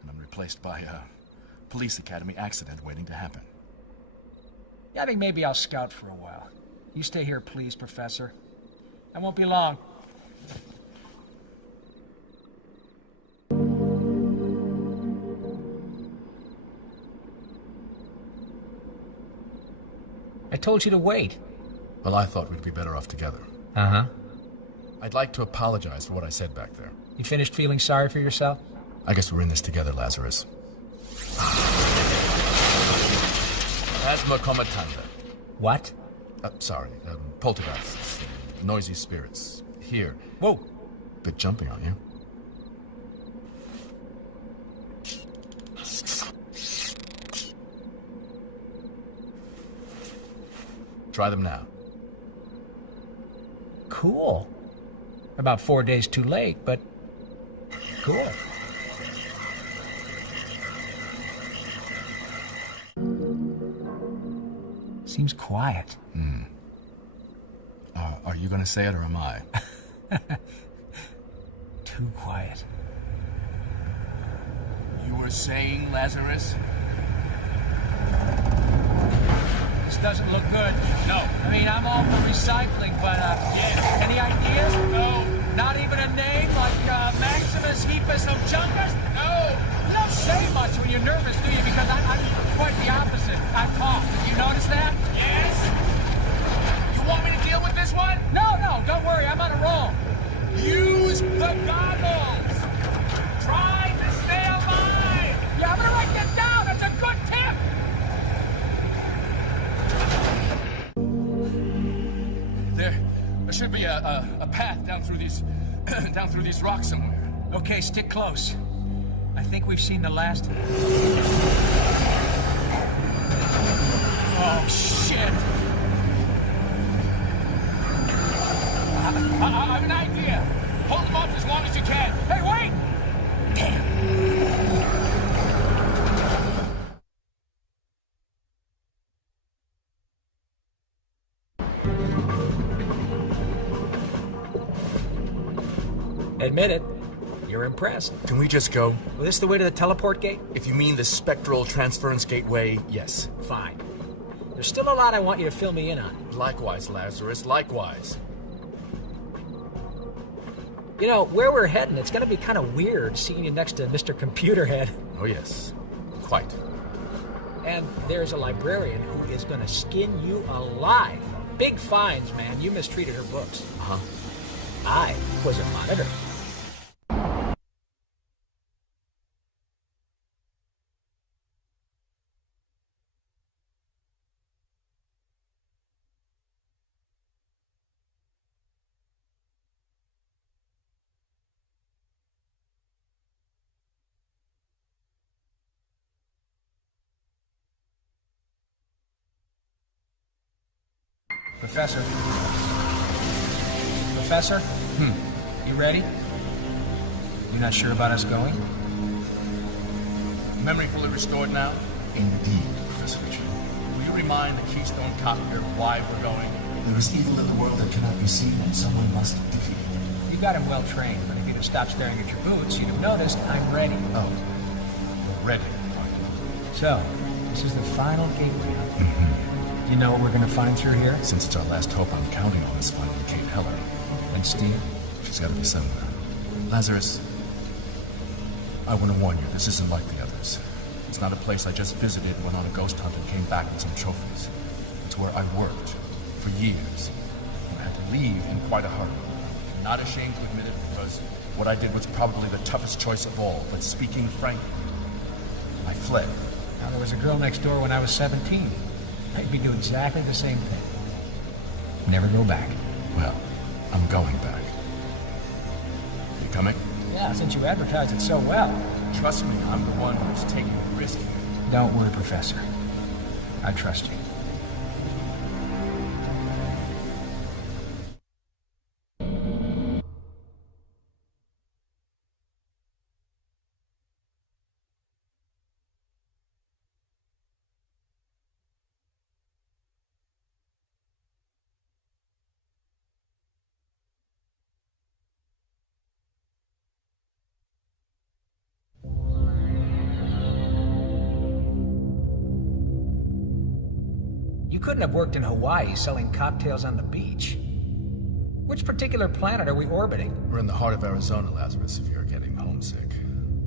and I'm replaced by a police academy accident waiting to happen. Yeah, I think maybe I'll scout for a while. You stay here, please, Professor. I won't be long. I told you to wait. Well, I thought we'd be better off together. Uh-huh. I'd like to apologize for what I said back there. You finished feeling sorry for yourself? I guess we're in this together, Lazarus. Asthma comatanda. What? Sorry, poltergeists. Noisy spirits. Here. Whoa. Bit jumpy on you. Try them now. Cool. About 4 days too late, but cool. Seems quiet. Are you gonna say it or am I? Too quiet. You were saying, Lazarus? This doesn't look good. No. I mean, I'm all for recycling, but, yeah. Any ideas? No. Not even a name like, Maximus Hepus Ojuncus? No. You don't say much when you're nervous, do you? Because I'm quite the opposite. I talk. Did you notice that? Yes. You want me to deal with this one? No, don't worry. I'm on a roll. Use the goggles. Try to stay alive. Yeah, I'm gonna write that down. That's a good tip. There should be a path down through these down through these rocks somewhere. Okay, stick close. I think we've seen the last. Oh shit! I have an idea. Hold them off as long as you can. Hey, wait! Damn. admit it. You're impressed. Can we just go? Well, this the way to the teleport gate? If you mean the spectral transference gateway, yes. Fine. There's still a lot I want you to fill me in on. Likewise, Lazarus, likewise. You know, where we're heading, it's gonna be kind of weird seeing you next to Mr. Computer Head. Oh, yes. Quite. And there's a librarian who is gonna skin you alive. Big fines, man. You mistreated her books. Uh-huh. I was a monitor. Professor? Professor? You ready? You not sure about us going? Memory fully restored now? Indeed, Professor Richard. Will you remind the Keystone copier why we're going? There is evil in the world that cannot be seen, and someone must defeat it. You got him well trained, but if you'd have stopped staring at your boots, you'd have noticed I'm ready. Oh, we're ready. So, this is the final gateway. You know what we're gonna find through here? Since it's our last hope, I'm counting on us finding Kate Heller. And Steve? She's gotta be somewhere. Lazarus, I want to warn you, this isn't like the others. It's not a place I just visited, went on a ghost hunt, and came back with some trophies. It's where I worked for years. I had to leave in quite a hurry. I'm not ashamed to admit it because what I did was probably the toughest choice of all. But speaking frankly, I fled. Now, there was a girl next door when I was 17. I'd be doing exactly the same thing. Never go back. Well, I'm going back. You coming? Yeah, since you advertised it so well. Trust me, I'm the one who's taking the risk. Don't worry, Professor. I trust you. You couldn't have worked in Hawaii selling cocktails on the beach. Which particular planet are we orbiting? We're in the heart of Arizona, Lazarus, if you're getting homesick.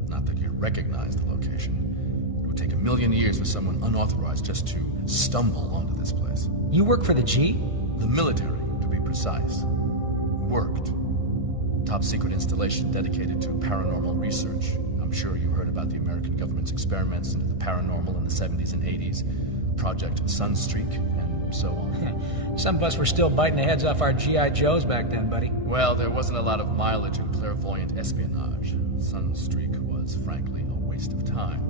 Not that you recognize the location. It would take 1,000,000 years for someone unauthorized just to stumble onto this place. You work for the G? The military, to be precise. Worked. Top secret installation dedicated to paranormal research. I'm sure you heard about the American government's experiments into the paranormal in the 70s and 80s. Project Sunstreak, and so on. Some of us were still biting the heads off our G.I. Joes back then, buddy. Well, there wasn't a lot of mileage in clairvoyant espionage. Sunstreak was, frankly, a waste of time.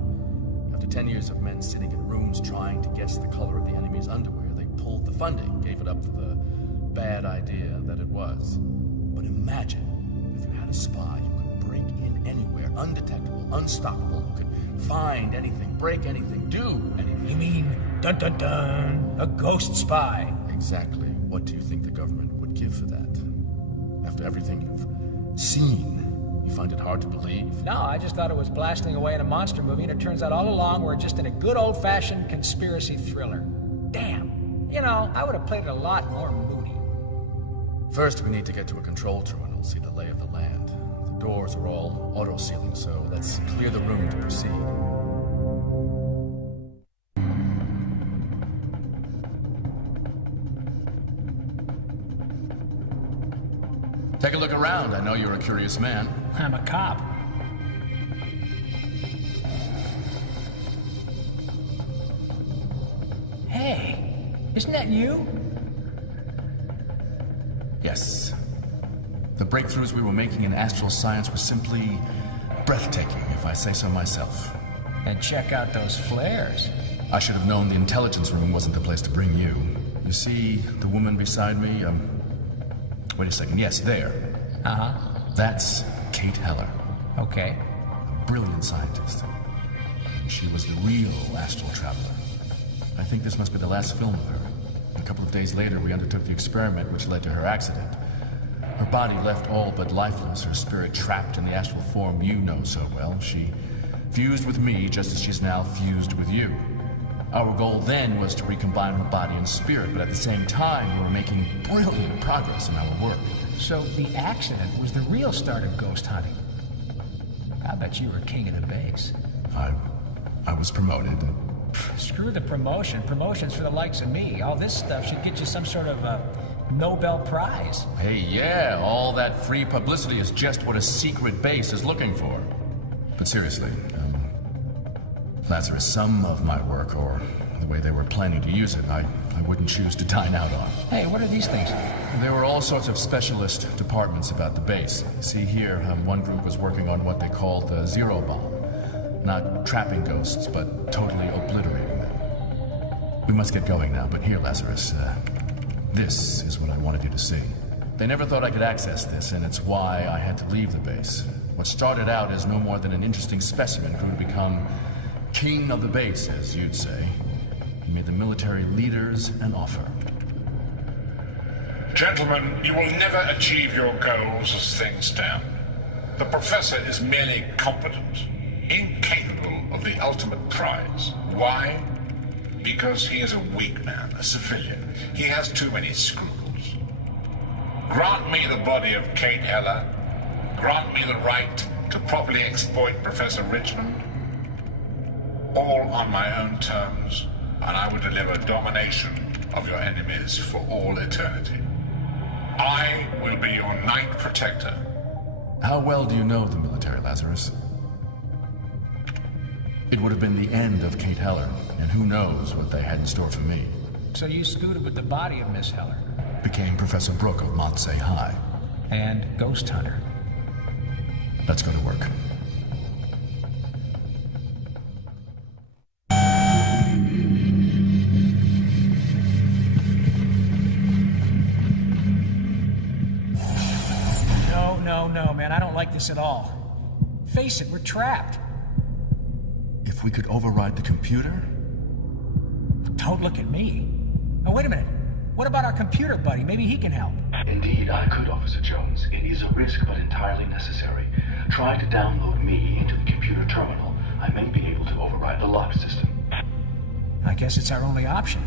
After 10 years of men sitting in rooms trying to guess the color of the enemy's underwear, they pulled the funding, gave it up for the bad idea that it was. But imagine if you had a spy who could break in anywhere, undetectable, unstoppable, who could find anything, break anything, do anything. You mean, dun dun dun, a ghost spy? Exactly. What do you think the government would give for that? After everything you've seen, you find it hard to believe? No, I just thought it was blasting away in a monster movie, and it turns out all along we're just in a good old-fashioned conspiracy thriller. Damn. You know, I would have played it a lot more moody. First, we need to get to a control terminal, see the lay of the land. The doors are all auto-sealing, so let's clear the room to proceed. Take a look around. I know you're a curious man. I'm a cop. Hey, isn't that you? Yes. The breakthroughs we were making in astral science were simply breathtaking, if I say so myself. And check out those flares. I should have known the intelligence room wasn't the place to bring you. You see the woman beside me? Wait a second. Yes, there. Uh-huh. That's Kate Heller. Okay. A brilliant scientist. And she was the real astral traveler. I think this must be the last film of her. A couple of days later, we undertook the experiment which led to her accident. Her body left all but lifeless, her spirit trapped in the astral form you know so well. She fused with me just as she's now fused with you. Our goal then was to recombine her body and spirit, but at the same time, we were making brilliant progress in our work. So the accident was the real start of ghost hunting. I bet you were king of the base. I was promoted. Screw the promotion. Promotion's for the likes of me. All this stuff should get you some sort of Nobel Prize. Hey, yeah, all that free publicity is just what a secret base is looking for. But seriously, Lazarus, some of my work, or the way they were planning to use it, I wouldn't choose to dine out on. Hey, what are these things? There were all sorts of specialist departments about the base. See here, one group was working on what they called the Zero Bomb. Not trapping ghosts, but totally obliterating them. We must get going now, but here, Lazarus, this is what I wanted you to see. They never thought I could access this, and it's why I had to leave the base. What started out as no more than an interesting specimen grew to become king of the base, as you'd say. He made the military leaders an offer. Gentlemen, you will never achieve your goals as things stand. The professor is merely competent, incapable of the ultimate prize. Why? Because he is a weak man, a civilian. He has too many scruples. Grant me the body of Kate Heller. Grant me the right to properly exploit Professor Richmond. All on my own terms, and I will deliver domination of your enemies for all eternity. I will be your Knight Protector. How well do you know the military, Lazarus? It would have been the end of Kate Heller, and who knows what they had in store for me. So you scooted with the body of Miss Heller. Became Professor Brooke of Montse High. And Ghosthunter. Let's go to work. No, man, I don't like this at all. Face it, we're trapped. If we could override the computer? Don't look at me. Oh, wait a minute. What about our computer buddy? Maybe he can help. Indeed, I could, Officer Jones. It is a risk, but entirely necessary. Try to download me into the computer terminal. I may be able to override the lock system. I guess it's our only option.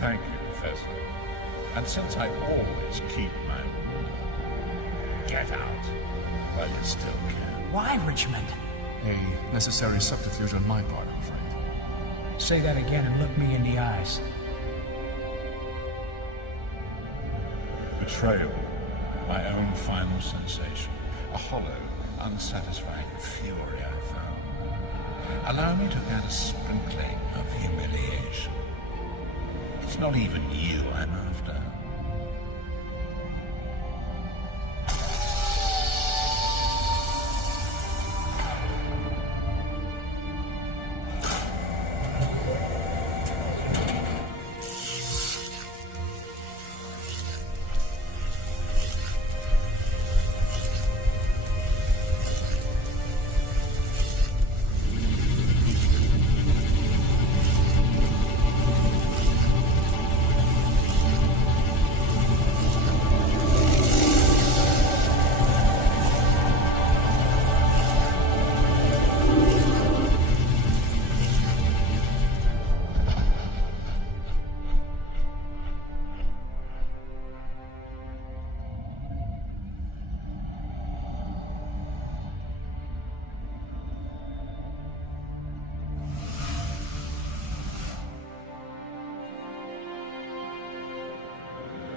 Thank you, Professor. And since I always keep my word, get out while you still can. Why, Richmond? A necessary subterfuge on my part, I'm afraid. Say that again and look me in the eyes. Betrayal, my own final sensation. A hollow, unsatisfying fury I found. Allow me to add a sprinkling of humiliation. It's not even you I'm after.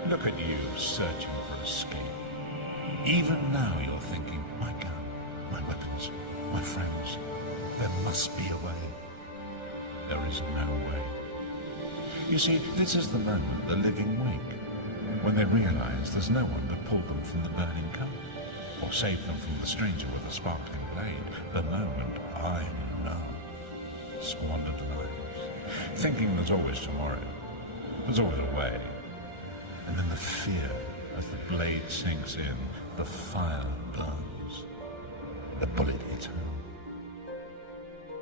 Look at you, searching for escape. Even now you're thinking, my gun, my weapons, my friends. There must be a way. There is no way. You see, this is the moment the living wake, when they realize there's no one to pull them from the burning cup, or save them from the stranger with a sparkling blade. The moment I know. Squandered lives, thinking there's always tomorrow. There's always a way. And then the fear as the blade sinks in, the fire burns, the bullet hits home.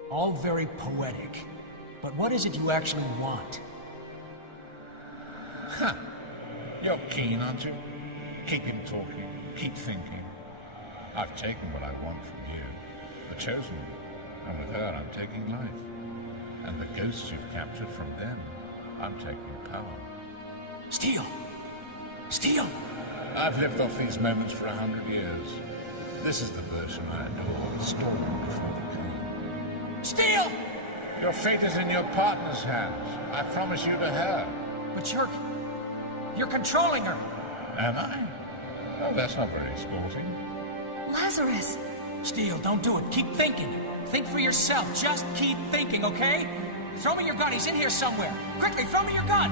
All very poetic, but what is it you actually want? Ha! You're keen, aren't you? Keep him talking, keep thinking. I've taken what I want from you, the chosen one, and with her I'm taking life. And the ghosts you've captured from them, I'm taking power. Steele! Steele! I've lived off these moments for 100 years. This is the version I adore, stolen before the king. Steele! Your fate is in your partner's hands. I promise you to her. But you're controlling her. Am I? Oh, that's not very sporting. Lazarus! Steele, don't do it. Keep thinking. Think for yourself. Just keep thinking, okay? Throw me your gun. He's in here somewhere. Quickly, throw me your gun.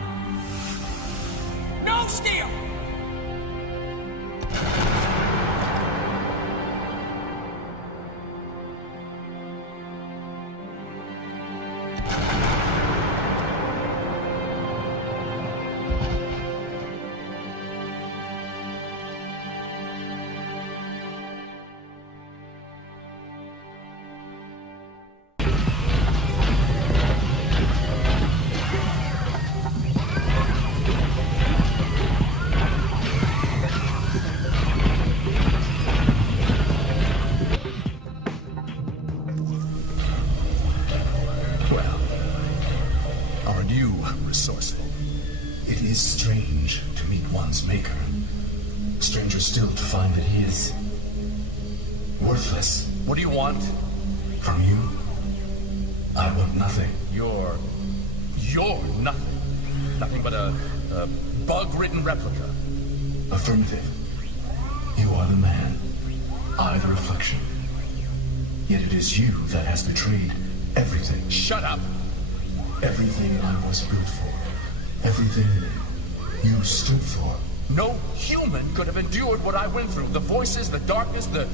No, Steele! Still to find that he is worthless. What do you want? From you, I want nothing. You're nothing. Nothing but a bug-ridden replica. Affirmative. You are the man. I the reflection. Yet it is you that has betrayed everything. Shut up! Everything I was built for. Everything you stood for. No human could have endured what I went through. The voices, the darkness, the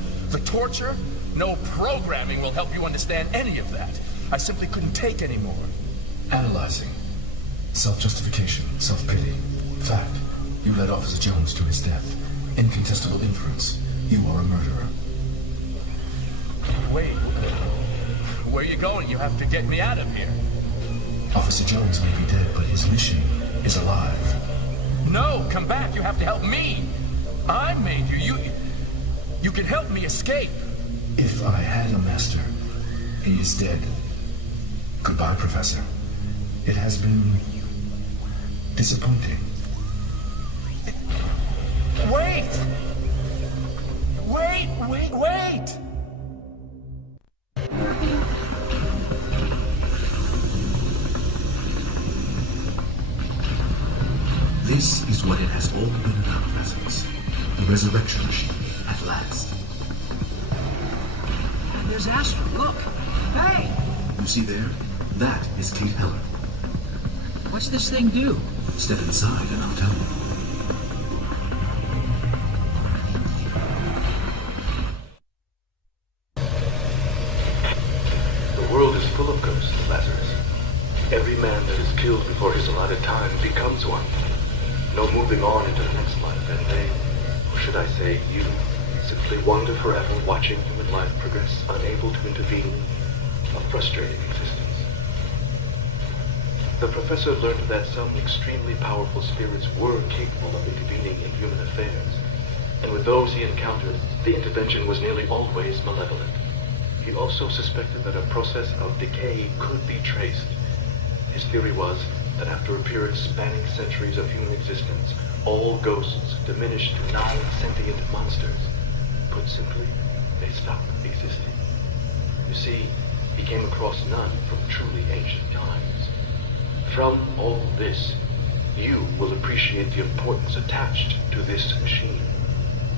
torture. No programming will help you understand any of that. I simply couldn't take any more. Analyzing. Self-justification, self-pity. Fact. You led Officer Jones to his death. Incontestable inference. You are a murderer. Wait. Where are you going? You have to get me out of here. Officer Jones may be dead, but his mission is alive. No, come back. You have to help me. I made you. You can help me escape. If I had a master, he is dead. Goodbye, Professor. It has been disappointing. Wait! Wait! This is what it has all been about, Lazarus. The resurrection machine, at last. And there's Astra, look! Hey! You see there? That is Kate Heller. What's this thing do? Step inside and I'll tell you. The world is full of ghosts, Lazarus. Every man that is killed before his allotted time becomes one. No moving on into the next life, and they, or should I say you, simply wander forever watching human life progress, unable to intervene, a frustrating existence. The professor learned that some extremely powerful spirits were capable of intervening in human affairs, and with those he encountered, the intervention was nearly always malevolent. He also suspected that a process of decay could be traced. His theory was that after a period spanning centuries of human existence, all ghosts diminished to non-sentient monsters. Put simply, they stopped existing. You see, he came across none from truly ancient times. From all this, you will appreciate the importance attached to this machine.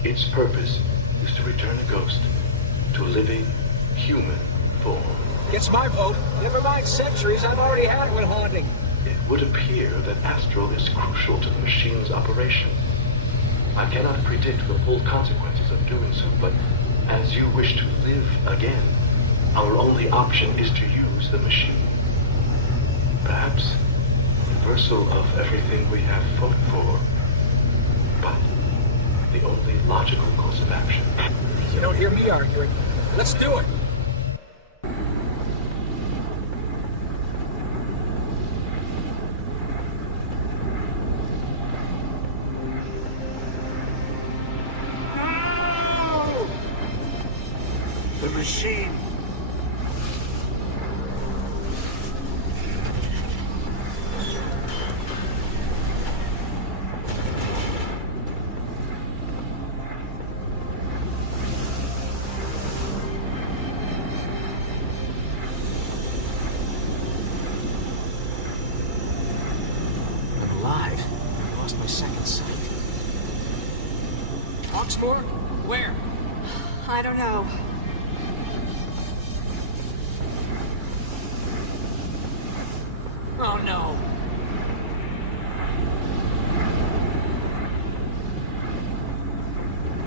Its purpose is to return a ghost to living human form. Gets my vote. Never mind centuries, I've already had one haunting. It would appear that astral is crucial to the machine's operation. I cannot predict the full consequences of doing so, but as you wish to live again, our only option is to use the machine. Perhaps reversal of everything we have fought for, but the only logical course of action. You don't hear me arguing. Let's do it. No! The machine. Where? I don't know. Oh no.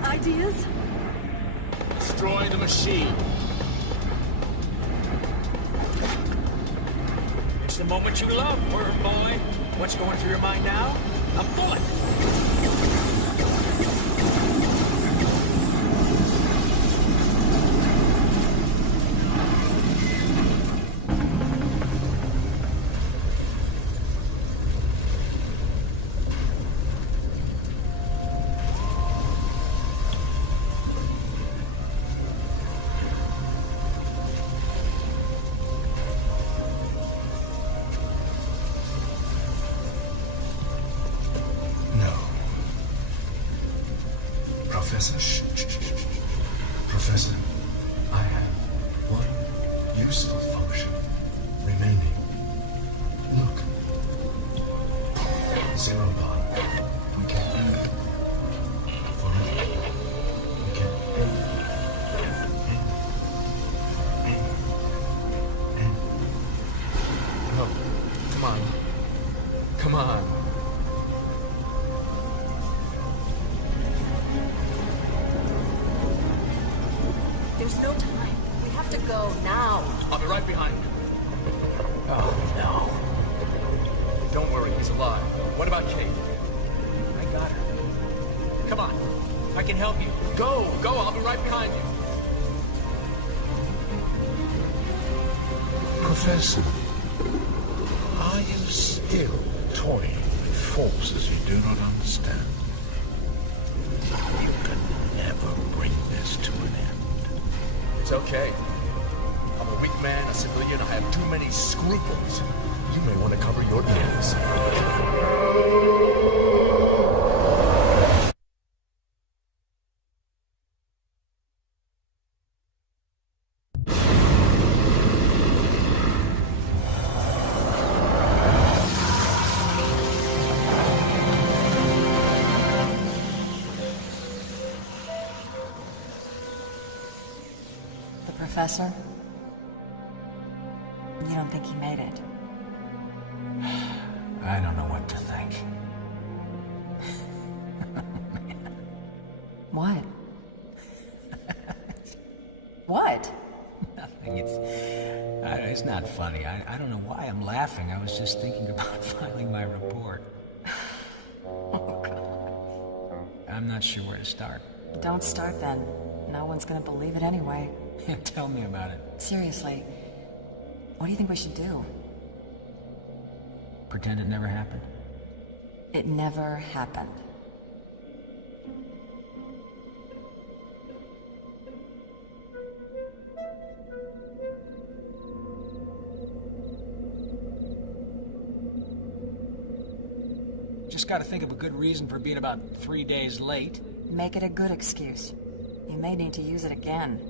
Ideas? Destroy the machine. It's the moment you love, worm boy. What's going through your mind now? A bullet. Professor, Professor, I have one useful function remaining. Look. Zero bar. We can end forever. We can end. No. Come on. Come on. There's no time. We have to go now. I'll be right behind you. Oh, no. Don't worry, he's alive. What about Kate? I got her. Come on. I can help you. Go, I'll be right behind you. Professor, are you still toying with forces you do not understand? You can never bring this to an end. It's okay. I'm a weak man, a civilian. I have too many scruples. You may want to cover your ears. Professor? You don't think he made it? I don't know what to think. What? What? Nothing. It's not funny. I don't know why I'm laughing. I was just thinking about filing my report. Oh, God. I'm not sure where to start. Don't start then. No one's gonna believe it anyway. Tell me about it. Seriously, what do you think we should do? Pretend it never happened? It never happened. Just gotta think of a good reason for being about 3 days late. Make it a good excuse. You may need to use it again.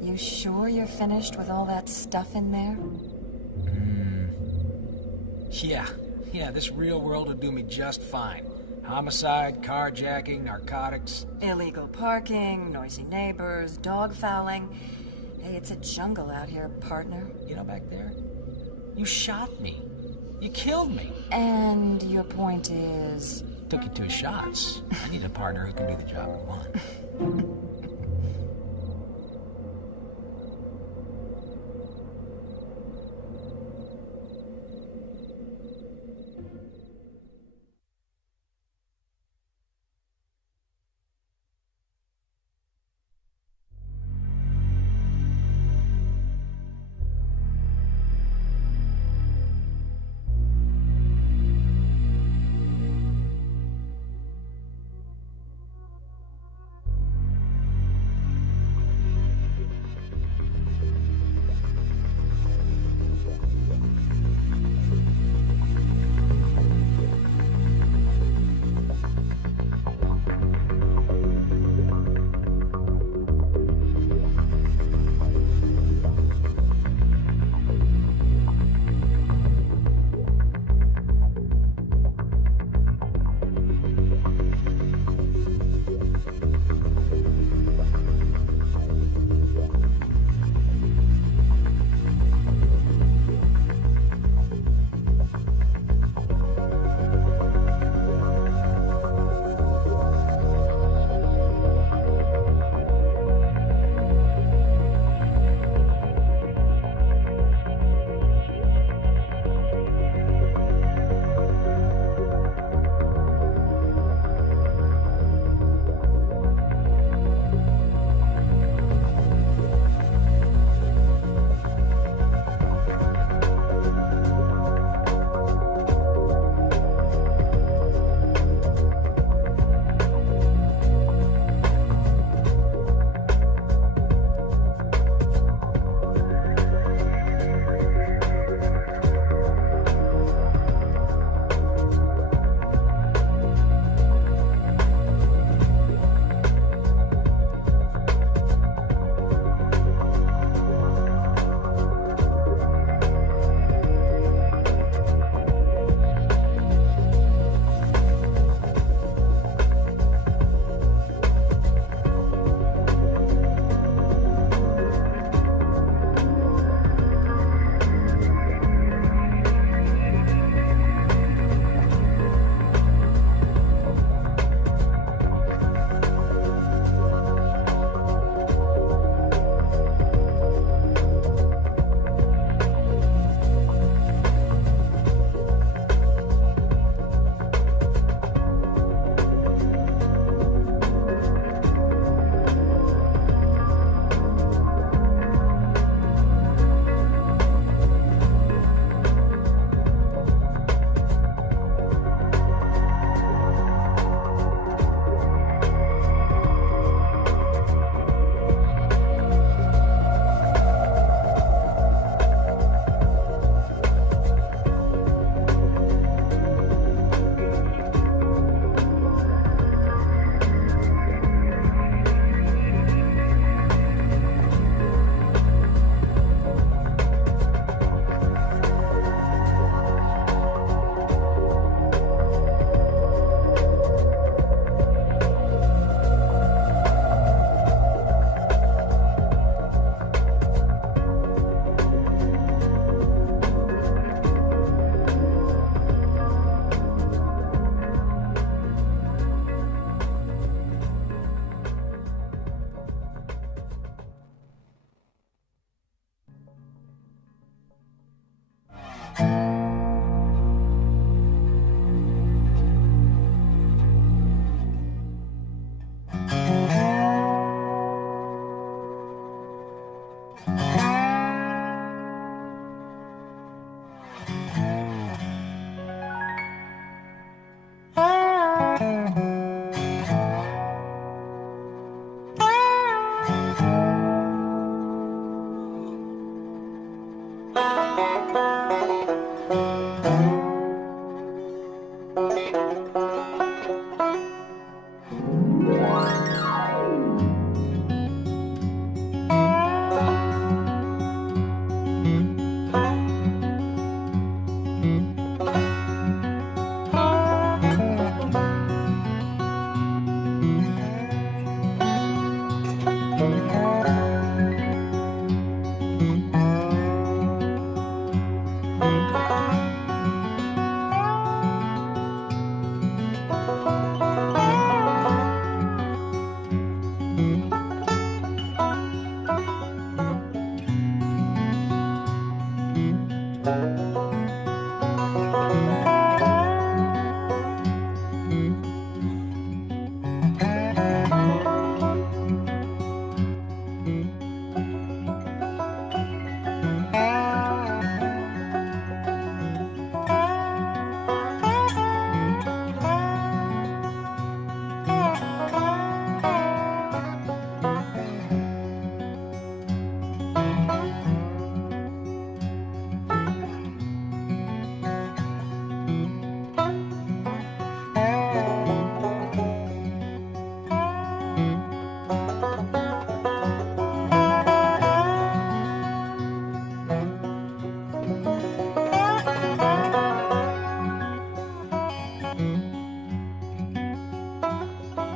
You sure you're finished with all that stuff in there? Yeah, this real world will do me just fine. Homicide, carjacking, narcotics. Illegal parking, noisy neighbors, dog fouling. Hey, it's a jungle out here, partner. You know, back there, you shot me. You killed me. And your point is? Took you 2 shots. I need a partner who can do the job in 1.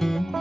you.